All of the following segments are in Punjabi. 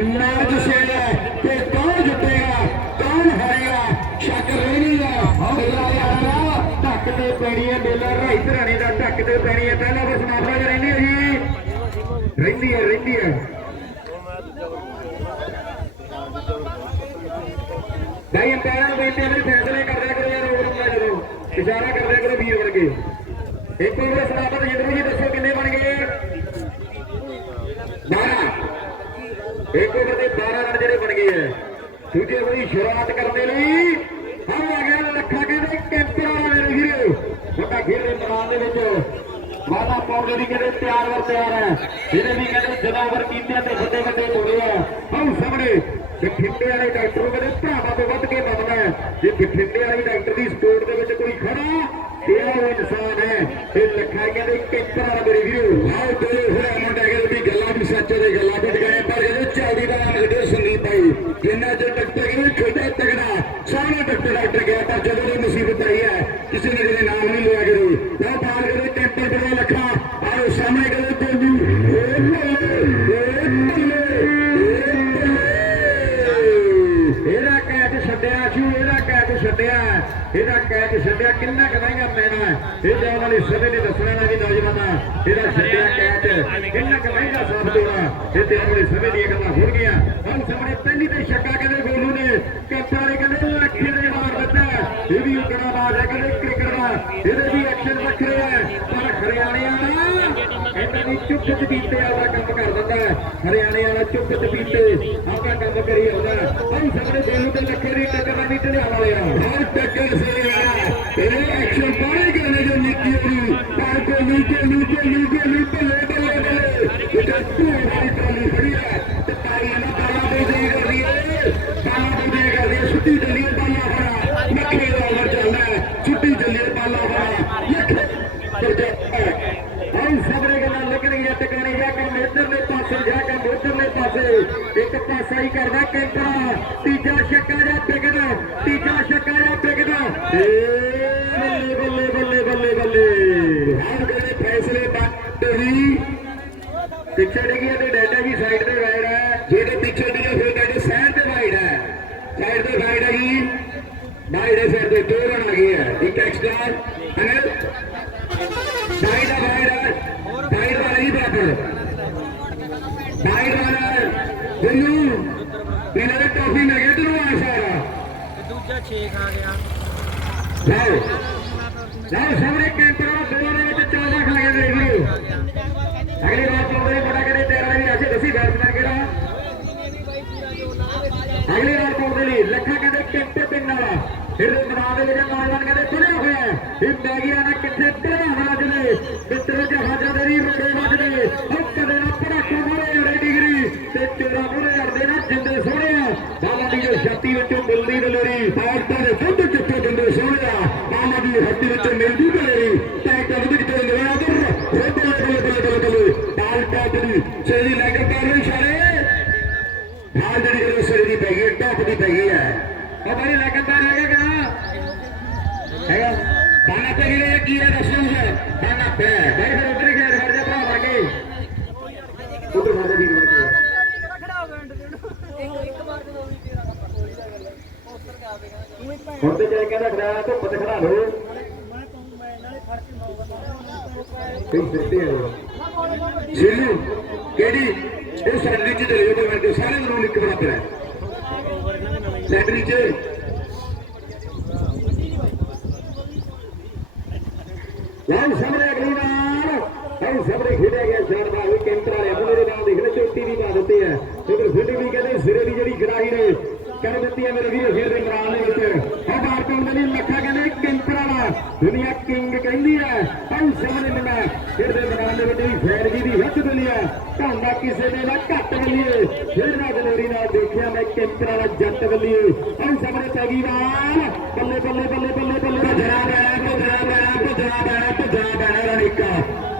ਮੈਚ ਛੇੜਿਆ ਤੇ ਕੌਣ ਜਿੱਤੇਗਾ? ਕੌਣ ਹਾਰੇਗਾ? ਸ਼ੱਕ ਰਹਿਣੀ ਆ ਢੱਕ ਤੇ ਪੈਣੀ ਹੈ ਮੇਲਾ ਰਾਈ ਧਰਾਣੇ ਦਾ ਢੱਕ ਤੇ ਪੈਣੀ ਹੈ ਪਹਿਲਾਂ ਬਸ ਮਾਫਰਾ ਚ ਰਹਿੰਦੀ ਹੈ ਜੀ। ਰਹਿੰਦੀ ਹੈ ਰਹਿੰਦੀ ਹੈ ਨਹੀਂ ਅੰਪਾਇਰਾਂ ਨੂੰ ਬੇਨਤੀ ਵੀ ਫੈਸਲੇ ਕਰਦਿਆ ਕਰੋ ਯਾਰ ਓਵਰ ਹੁੰਦਾ ਜਦੋਂ ਇਸ਼ਾਰਾ ਕਰਦਿਆ ਕਰੋ ਵੀਰ ਵਰਗੇ। ਇੱਕ ਓਵਰ ਸਨਾਪਤ ਜਿੰਦਰੂ ਜੀ, ਦੱਸੋ ਕਿੰਨੇ ਬਣ ਗਏ 12 ਇੱਕ ਓਵਰ ਦੇ 12 ਰਨ ਜਿਹੜੇ ਬਣ ਗਏ ਹੈ ਦੂਜੇ ਵਾਰੀ ਸ਼ੁਰੂਆਤ ਕਰਨ ਦੇ ਲਈ ਆ ਗਿਆ ਲੱਖਾ ਕਹਿੰਦੇ ਕੈਂਪਰ ਵਾਲਾ ਮੇਰੇ ਵੀਰੋ। ਵੱਡਾ ਖੇਡ ਦੇ ਮੈਦਾਨ ਦੇ ਵਿੱਚ। ਵਾਦਾ ਪਾਉਣ ਦੇ ਕਹਿੰਦੇ ਤਿਆਰ ਵਰ ਤਿਆਰ ਹੈ ਇਹਨੇ ਵੀ ਕਹਿੰਦੇ ਜਦੋਂ ਓਵਰ ਕੀਤੇ ਤੇ ਵੱਡੇ ਵੱਡੇ ਤੋੜੇ ਆ। ਹਮ ਸਾਹਮਣੇ। ਬਠਿੰਡੇ ਵਾਲੇ ਡਾਕਟਰ ਕਹਿੰਦੇ ਭਰਾਵਾਂ ਤੋਂ ਵੱਧ ਕੇ ਮੰਨਦਾ ਹੈ ਜੇ ਬਠਿੰਡੇ ਵਾਲੇ ਡਾਕਟਰ ਦੀ ਸਪੋਰਟ ਦੇ ਵਿੱਚ ਕੋਈ ਖੜਾ ਇਹ ਉਹ ਇਨਸਾਨ ਹੈ। ਇਹ ਲਖਾਈਆਂ ਦੇ ਕੈਂਪਰ ਵਾਲਾ ਮੇਰੇ ਵੀਰੋ। ਆਓ ਤੇ ਹੋਇਆ ਮੁੰਡਾ ਕਹਿੰਦੇ ਗੱਲਾਂ ਵੀ ਸੱਚ ਦੇ ਜਿੰਨਾ ਚਿਰ ਡਾਕਟਰ ਕਹਿੰਦੇ ਖੇਡਾ ਤਗੜਾ ਸੋਹਣਾ ਡਾਕਟਰ ਡਾਕਟਰ ਗਿਆ ਪਰ ਜਦੋਂ ਦੀ ਮੁਸੀਬਤ ਆਈ ਹੈ, ਕਿਸੇ ਨੇ ਕਿਤੇ ਨਾਮ ਨਹੀਂ ਲਿਆ ਕਰੇ ਲਓ ਬਾਲ ਕਰੇ ਕੈਂਪਰ ਬਣਾ ਲੱਖਾ। ਆਓ ਸਾਹਮਣੇ ਕਰੇ ਤੇਜੂ ਏ ਏ ਏ ਇਹਦਾ ਕੈਚ ਛੱਡਿਆ ਸੀ ਛੱਡਿਆ ਇਹਦਾ ਕੈਚ ਛੱਡਿਆ, ਕਿੰਨਾ ਕੁ ਪੈਣਾ ਇਹ ਜਾਣ ਵਾਲੇ ਸਮੇਂ ਨੇ ਦੱਸਣਾ ਨਾ ਵੀ ਨੌਜਵਾਨਾ, ਇਹਦਾ ਛੱਡਿਆ ਕੈਚ। ਕਿੰਨਾ ਕੁ ਮਹਿੰਗਾ ਸਾਬਤ ਇਹ ਤੇ ਵਾਲੇ ਸਮੇਂ ਦੀਆਂ ਗੱਲਾਂ ਹੋਣਗੀਆਂ ਹੁਣ ਸਾਹਮਣੇ ਪਹਿਲੀ ਤੇ ਛੱਕਾ ਕਹਿੰਦੇ ਗੋਲੂ ਨੇ। ਕੈਪਟਨ ਕਹਿੰਦੇ ਲੱਖੇ ਦੇ ਮਾਰ ਦਿੱਤਾ ਇਹ ਵੀ ਉਕੜਾ ਬਾਜ ਹੈ, ਕਹਿੰਦੇ ਕ੍ਰਿਕਟ ਦਾ। ਇਹਦੇ ਵੀ ਐਕਸ਼ਨ ਵੱਖਰੇ ਹੈ। ਪਰ ਹਰਿਆਣਿਆਂ ਇਹਨਾਂ ਦੀ ਚੁੱਪ ਚਪੀਤੇ ਵਾਲਾ ਕੰਮ ਕਰ ਦਿੰਦਾ ਹੈ। ਹਰਿਆਣੇ ਵਾਲਾ ਚੁੱਪ ਚਪੀਤੇ ਆਪਣਾ ਕੰਮ ਕਰੀ ਆਉਂਦਾ ਹੈ। ਹੁਣ ਸਾਹਮਣੇ ਤੇ ਲੱਖੇ ਦੀ ਟੱਕਰ ਦਾ ਢਲਿਆ ਵਾਲੇ ਹਰ ਟੱਕਰ ਸੇ ਆ। ਇਹ ਐਕਸ਼ਨ ਪਾਏ ਗਏ ਜੋ ਨਿੱਕੀ ਹੋਈ ਪਰ ਕੋ ਨੀਚੇ ਨੀਚੇ ਨੀਚੇ ਨੀਚੇ ਲੈ ਬੱਲੇ ਬੱਲੇ ਇਹ ਤੂੰ ਵਾਲੀ ਟਰਾਲੀ ਖੜੀ ਹੈ ਤੇ ਤਾਈ ਨਾ ਬਾਲਾ ਦੇ ਦੇ ਕਰਦੀ ਹੈ ਬਾਲਾ ਦੇ ਦੇ ਕਰਦੀ ਹੈ ਛੁੱਟੀ ਚੱਲੀ ਹੈ ਬਾਲਾ ਫੜਾ ਲੱਖੇ ਦਾ ਓਵਰ ਚੱਲਦਾ ਹੈ ਛੁੱਟੀ ਚੱਲੀ ਹੈ ਬਾਲਾ ਫੜਾ ਲੱਖੇ ਹਾਂ ਸਬਰੇ ਗੱਲਾਂ ਲੱਗਣਗੀਆਂ ਟਿਕਾਣੇ ਜਾ ਕੇ ਇਧਰਲੇ ਪਾਸੇ ਜਾ ਕੇ ਉਧਰਲੇ ਪਾਸੇ ਪਾਸਾ ਹੀ ਕਰਦਾ ਕੈਂਪਰਾ। ਤੀਜਾ ਛੱਕਾ ਜਾਂ ਟਿਕਦਾ ਤੀਜਾ ਛੱਕਾ ਜਾਂ ਟਿਕਦਾ ਬੱਲੇ ਬੱਲੇ ਬੱਲੇ ਬੱਲੇ ਬੱਲੇ। ਹਾਂ ਕਹਿੰਦੇ ਫੈਸਲੇ ਬੱਟਰੀ ਪਿੱਛੇ ਡਿੱਗੀ ਤੇ ਡੈਡਾ ਵੀ ਸਾਈਡ ਤੇ ਵਾਈਡ ਹੈ। ਜਿਹੜੇ ਪਿੱਛੇ ਡਿੱਗੇ, ਫਿਰ ਡੈਡੇ ਸਾਈਡ ਤੇ ਵਾਈਡ ਹੈ। ਸਾਈਡ ਤੇ ਵਾਈਡ ਹੈਗੀ ਵਾਈਡ ਹੈ ਸਾਈਡ ਤੇ ਦੋ ਰਨ ਆ ਗਏ ਹੈ। ਇੱਕ ਐਕਸਟਰਾ ਅਨਿਲ ਵਾਈਡ ਹੈ ਵਾਈਡ ਹੈ ਵਾਈਡ ਵਾਲਾ ਹੀ ਬਰਾਬਰ ਵਾਈਡ ਵਾਲਾ ਬਿੱਲੂ ਇਹਨਾਂ ਦੇ ਟੋਪੀ ਮਿਲ ਗਿਆ ਤੈਨੂੰ ਆ ਸਾਰਾ। ਦੂਜਾ 6 ਖਾ ਗਿਆ। ਲਓ ਲਓ ਸਾਹਮਣੇ ਕੈਂਪਰਾਂ ਦੋ ਦੇ ਵਿੱਚ 14 ਖਾ ਗਏ ਮੇਰੇ ਵੀਰੋ ਅਗਲੀ ਵਾਰ ਚੌਂਦੇ ਬੜਾ ਕਿਹੜੇ ਤੇਰਾ ਵੀ ਅਸੀਂ ਦੱਸੀ ਬੈਟਸਮੈਨ ਕਿਹੜਾ ਅਗਲੀ ਵਾਰ ਚੌਂਦੇ ਲਈ ਲੱਖਾ ਕਹਿੰਦੇ ਕਿੱਥੇ ਪਿੰਨ ਵਾਲਾ। ਫਿਰ ਮੈਦਾਨ ਦੇ ਵਿੱਚ ਨੌਜਵਾਨ ਕਹਿੰਦੇ ਖੁੱਲੇ ਹੋਏ ਆ ਇਹ ਮੈਗੀਆਂ ਨੇ ਕਿੱਥੇ ਤੇਰਾ ਹਾਜਦੇ ਮਿੱਤਰ ਜਹਾਜ਼ਾਂ ਬਾਲਾ ਵਿੱਚੋਂ ਮਿਲਦੀ ਦਲੇਰੀ ਪਾਕਿਸਤਾਨ ਦੇ ਦੁੱਧ ਕਿੱਥੇ ਦਿੰਦੇ ਸੋਹਣਿਆ ਬਾਲਾ ਦੀ ਹੱਡੀ ਵਿੱਚੋਂ ਮਿਲਦੀ ਦਲੇਰੀ ਟੈਕਟਰ ਵਿੱਚ ਚੋਂ ਨਿਕਲਿਆ ਦਰ ਉਹ ਬੱਲੇ ਬੱਲੇ ਬੱਲੇ ਬੱਲੇ ਬੱਲੇ ਬਾਲ ਟੈਕਟਰੀ ਸੇਰੀ ਲੈ ਕੇ ਪੈਰ ਨੂੰ ਇਸ਼ਾਰੇ ਹਾਲ ਜਿਹੜੀ ਜਿਹੜੀ ਸਿਰ ਦੀ ਪੈ ਗਈ ਟੌਪ ਦੀ ਪੈ ਗਈ ਹੈ। ਉਹ ਬੜੀ ਲਗਨਦਾਰ ਹੈਗਾ ਕਿ ਨਾ ਹੈਗਾ? ਬਾਨਾ ਤੇ ਗਿਰੇ ਕੀ ਹੈ ਦੱਸੋ ਮੁਝੇ ਬਾਨਾ ਪੈ ਬਈ ਫਿਰ ਉਧਰ ਹੀ ਖੇਡ ਜਾ, ਭਰਾ ਬਣ ਉਧਰ ਖੜ ਜਾ ਵੀਰ ਬਣ ਕੇ ਹੁਣ ਤੇ ਜੇ ਕਹਿੰਦਾ ਖੜਾ ਤੇ ਖੜਾ ਲੋ ਕਈ ਫਿਰਦੇ ਆ। ਜੀਲੂ ਕਿਹੜੀ? ਇਹ ਸੈਂਟਰੀ ਚ ਚਲੇ ਜਾਓ ਤੇ ਸਾਰੇ ਨੂੰ ਇੱਕ ਬਰਾਬਰ ਹੈ ਸੈਂਟਰੀ ਚ ਸਾਹਮਣੇ ਅਗਲੀ ਵਾਰ ਹਾਂ ਸਾਹਮਣੇ ਖੇਡਿਆ ਗਿਆ ਸ਼ਾਨਦਾਰ ਵੀ ਕੈਂਟਰ ਵਾਲੇ। ਆਪਣੇ ਦੇ ਨਾਲ ਦੇਖ ਲੈ ਚੋਟੀ ਵੀ ਪਾ ਦਿੱਤੀ ਹੈ। ਇਧਰ ਫਿੱਟ ਵੀ ਕਹਿੰਦੇ ਸਿਰੇ ਦੀ ਜਿਹੜੀ ਖੜਾਈ ਨੇ ਕਰ ਦਿੱਤੀ ਹੈ ਮੇਰੇ ਵੀਰ ਫੇਰ ਦੇ ਮੈਦਾਨ ਦੇ ਵਿੱਚ। ਹਾਂ ਬਾਹਰ ਤੋਂ ਦੇ ਲੱਖਾ ਕਹਿੰਦੇ ਕੈਂਟਰ ਵਾਲਾ ਦੁਨੀਆ ਕਿੰਗ ਕਹਿੰਦੀ ਹੈ ਹਾਂ ਸਾਹਮਣੇ ਨਿਮਾ ਫਿਰ ਦੇ ਮੈਦਾਨ ਦੇ ਵਿੱਚ ਵੀ ਫੈਰ ਜੀ ਦੀ ਹੱਥ ਦੁਨੀਆ ਢਾਂਦਾ ਕਿਸੇ ਦੇ ਨਾ ਘੱਟ ਬੱਲੀਏ ਫਿਰ ਨਾ ਦਲੇਰੀ ਨਾਲ ਦੇਖਿਆ ਮੈਂ ਕੈਂਟਰ ਦਾ ਜੱਟ ਬੱਲੀਏ ਹਾਂ ਸਾਹਮਣੇ ਪੈ ਗਈ ਵਾਰ ਬੱਲੇ ਬੱਲੇ ਬੱਲੇ ਬੱਲੇ ਬੱਲੇ ਭਜਣਾ ਪੈਣਾ ਭਜਣਾ ਪੈਣਾ ਭਜਣਾ ਪੈਣਾ ਜਨਾਬ ਆਣਾ ਰਣੀਕਾ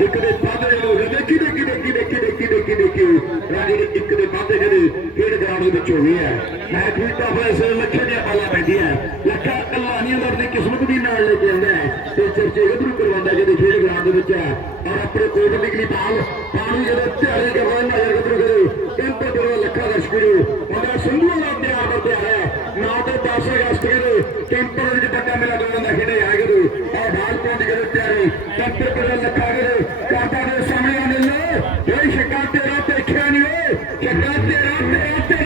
ਇੱਕ ਦੇ ਸਾਹਮਣੇ ਹੋ ਗਏ ਦੇਖੀ ਦੇਖੀ ਦੇਖੀ ਦੇਖੀ ਦੇਖੀ ਦੇਖੀ ਦੇਖੀ ਰਾਣੀ ਦੇ ਇੱਕ ਦੇ ਬਾਦੇ ਜਿਹੜੇ ਖੇਡ ਗਰਾਊਂਡ ਵਿੱਚ ਹੋਈ ਹੈ ਮੈਚ ਵੀ ਤਾਂ ਫੈਸਲਾ ਲੱਖੇ ਦੀ ਪਾਲਾ ਪੈਂਦੀ ਹੈ ਲੱਖਾ ਕੱਲਾ ਨਹੀਂ ਅੰਦਰ ਦੀ ਕਿਸਮਤ ਦੀ ਨਾਲ ਲੈ ਕੇ ਆਉਂਦਾ ਹੈ ਤੇ ਚਰਚੇ ਇਧਰ ਕਰਵਾਉਂਦਾ ਜਿਹੜੇ ਖੇਡ ਗਰਾਊਂਡ ਦੇ ਵਿੱਚ ਹੈ ਔਰ ਆਪਣੇ ਕੋਟ ਨਿਕਲੀ ਪਾਲ ਪਾਣੀ ਜਿਹੜੇ ਧਿਆਰੇ ਕਰਵਾਉਣ ਨਾਲ ਇਧਰ ਕਰੇ ਇੰਪਰ ਜਿਹੜਾ ਲੱਖਾ ਦਰਸ਼ਕ ਨੂੰ ਉਹਦਾ ਸੰਧੂ ਨਾਲ ਪਿਆਰ ਵਰਤਿਆ ਹੈ ਨਾ ਤਾਂ 10 ਅਗਸਤ ਕਰੇ ਕੈਂਪਰ ਵਿੱਚ ਟੱਕਾ ਮਿਲਾ ਬਾਲ ਤੋਂ ਨਿਕਲ ਪਿਆਰੇ ਟੱਪੇ ਕੋਲ ਲੱਖਾ ਗਏ ਕਾਟਾ ਦੇ। ਸਾਹਮਣੇ ਆਨੇ ਲੋ ਇਹ ਸ਼ਿਕਾਰ ਤੇਰਾ ਦੇਖਿਆ ਨਹੀਂ ਓਏ। ਸ਼ਿਕਾਰ ਤੇਰਾ ਤੇਰਾ।